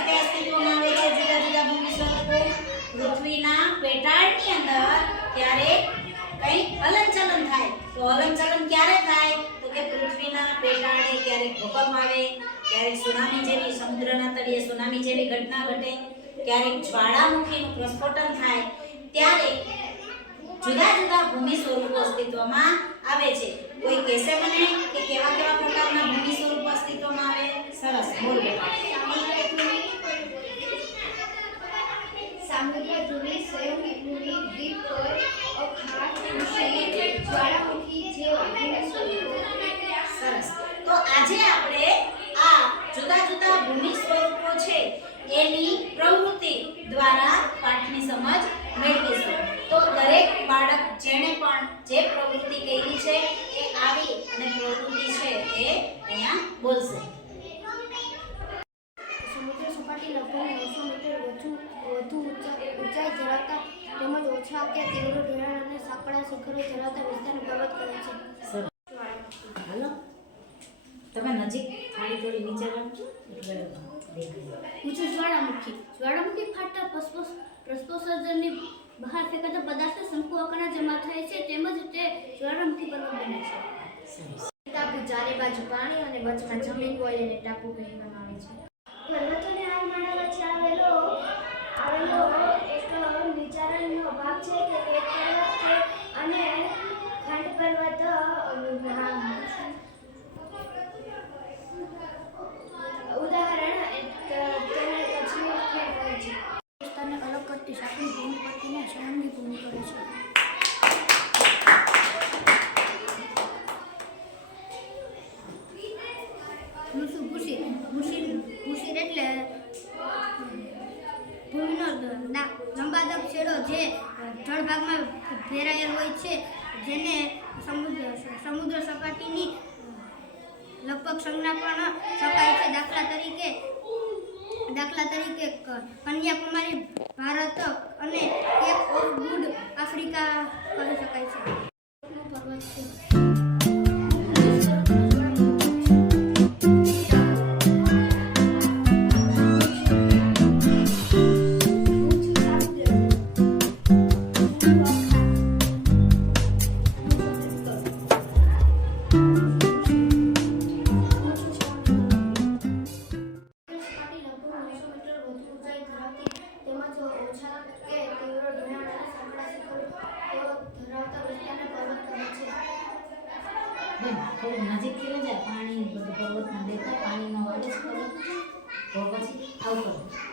રીતે અસ્તિત્વમાં આવે છે જુદા જુદા ભૂમિ સ્વરૂપો? પૃથ્વીના પેટાળની અંદર ક્યારેક કંઈ હલનચલન થાય. તો હલનચલન ક્યારે થાય? તો કે પૃથ્વીના પેટાળે ક્યારેક ભૂકંપ આવે, ક્યારેક સુનામી જેવી સમુદ્રના તળિયે સુનામી જેવી ઘટના ઘટે, ક્યારેક જ્વાળામુખીનું પ્રસ્ફોટન થાય, ત્યારે જુદા જુદા ભૂમિ સ્વરૂપો અસ્તિત્વમાં આવે છે. કોઈ કહેશે મને કે કેવા કેવા પ્રકારના ભૂમિ સ્વરૂપો અસ્તિત્વમાં આવે? સરસ, બોલ બેટા. સામુદ્ર ધ્રુવી, સંયોગી ભૂમિ, દ્વીપ પર, અખાત, જ્વાળામુખી જેવા ભૂમિ સ્વરૂપો. સરસ. તો આજે આપણે આ જુદા જુદા ભૂમિ સ્વરૂપો છે એની પ્રવૃત્તિ દ્વારા પાઠની સમજ મેળવીશું. તો દરેક બાળક જેણે પણ જે પ્રવૃત્તિ કરી છે એ આવી અને પ્રવૃત્તિ છે એ અહીંયા બોલશે. સમુદ્ર સપાટી લગભગ 900 મીટર વધુ ઊંચાઈ ધરાવતા તેમજ ઓછા કે તીવ્ર ઢોળાણ અને સાંકડા શિખરો ધરાવતા વિસ્તારને પર્વત કહે છે. હાલો, તમે નજીક થોડી નીચે રાખજો એટલે દેખાય. ઊંચું જ્વાળામુખી ફાટતા પ્રસ્ફોટનની બહાર ફેંકાતા પદાર્થો શંકુ આકારના જમા થાય છે તેમજ તે જ્વાળામુખી પર્વત બને છે. ટાપુ ચારે બાજુ પાણી અને વચમાં જમીન હોય એને ટાપુ કહેવામાં આવે છે. પર્વતોને આરમાળા વચ્ચે આવેલો એક વિચારણનો ભાગ છે કે એક પર્વત છે અને ખંડ પર્વત ઉદાહરણ તેને કચ્છની ખંડ કહે છે. વિસ્તારને અલગ કરતી સાંકડી ભૂમિ પટ્ટીને સંયમની ભૂમિ કહે છે. ભૂશીર એટલે ભૂમિનો લંબાદબ છેડો જે જળભાગમાં ભેરાયેલ હોય છે, જેને સમુદ્ર સપાટીની લગભગ સંજ્ઞા પણ શકાય છે. દાખલા તરીકે કન્યાકુમારી ભારત અને કેપ ઓફ ગુડ આફ્રિકા કહી શકાય છે. પર્વત છે. થોડું નજીકથી લઈ જાય, પાણી બધું પર્વતમાં દેખાય, પાણીનો અવાજ કરો તો પછી આવું કરો.